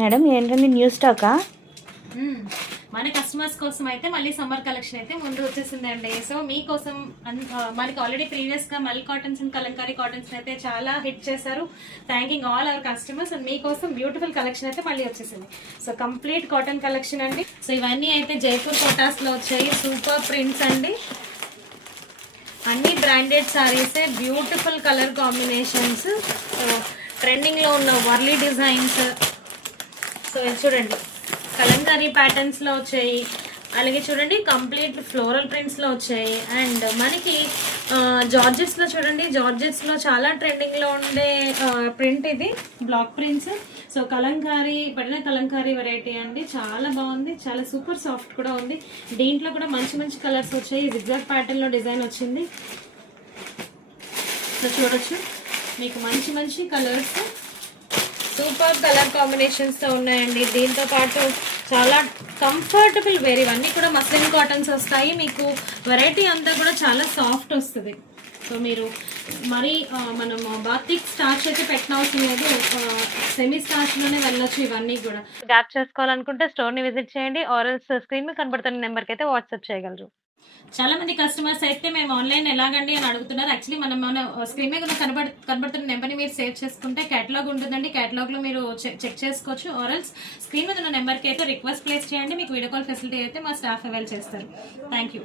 Madam ఏంటండి new స్టాకా? మన customers కోసం అయితే మళ్ళీ సమ్మర్ కలెక్షన్ అయితే ముందు వచ్చేసిందండి. సో మీకోసం మనకి ఆల్రెడీ ప్రీవియస్గా మల్ కాటన్స్ అండ్ కలంకారీ కాటన్స్ అయితే చాలా హిట్ చేశారు. Thanking all our customers. And మీకోసం బ్యూటిఫుల్ కలెక్షన్ అయితే మళ్ళీ వచ్చేసింది. సో కంప్లీట్ కాటన్ కలెక్షన్ అండి. సో ఇవన్నీ అయితే జైపూర్ కోటాస్లో వచ్చాయి. సూపర్ ప్రింట్స్ అండి, అన్ని బ్రాండెడ్ సారీసే, బ్యూటిఫుల్ కలర్ కాంబినేషన్స్, ట్రెండింగ్లో ఉన్న వర్లీ డిజైన్స్. సో ఇది చూడండి, కలంకారీ ప్యాటర్న్స్లో వచ్చాయి. అలాగే చూడండి కంప్లీట్ ఫ్లోరల్ ప్రింట్స్లో వచ్చాయి. అండ్ మనకి జార్జెట్స్లో చూడండి, జార్జెట్స్లో చాలా ట్రెండింగ్లో ఉండే ప్రింట్ ఇది, బ్లాక్ ప్రింట్స్. సో కలంకారీ, పడిన కలంకారీ వెరైటీ అండి, చాలా బాగుంది, చాలా సూపర్ సాఫ్ట్ కూడా ఉంది. దీంట్లో కూడా మంచి మంచి కలర్స్ వచ్చాయి. జిగ్జాగ్ ప్యాటర్న్లో డిజైన్ వచ్చింది. సో చూడొచ్చు, మీకు మంచి మంచి కలర్స్, సూపర్ కలర్ కాంబినేషన్స్తో ఉన్నాయండి. దీంతో పాటు చాలా కంఫర్టబుల్ వేర్, ఇవన్నీ కూడా మస్లిన్ కాటన్స్ వస్తాయి. మీకు వెరైటీ అంతా కూడా చాలా సాఫ్ట్ వస్తుంది. సో మీరు మరి మనం బాతిక్ స్టార్చ్ అయితే పెట్టిన అవసరం లేదు, సెమీ స్టార్చ్లోనే వెళ్ళొచ్చు. ఇవన్నీ కూడా గ్యాప్ చేసుకోవాలనుకుంటే స్టోర్ని విజిట్ చేయండి, ఆర్ఎల్స్ స్క్రీన్ మీద కనబడుతున్న నెంబర్కి అయితే వాట్సాప్ చేయగలరు. చాలా మంది కస్టమర్స్ అయితే మేము ఆన్లైన్ ఎలాగండి అని అడుగుతున్నారు. యాక్చువల్లీ మన స్క్రీన్ మీద కనబడుతున్న నెంబర్ని మీరు సేవ్ చేసుకుంటే కేటలాగ్ ఉంటుందండి, కేటలాగ్లో మీరు చెక్ చేసుకోవచ్చు. ఆర్ఎల్స్ స్క్రీన్ మీద ఉన్న నెంబర్కి అయితే రిక్వెస్ట్ ప్లేస్ చేయండి, మీకు వీడియో కాల్ ఫెసిలిటీ అయితే మా స్టాఫ్ అవైల్ చేస్తారు. Thank you.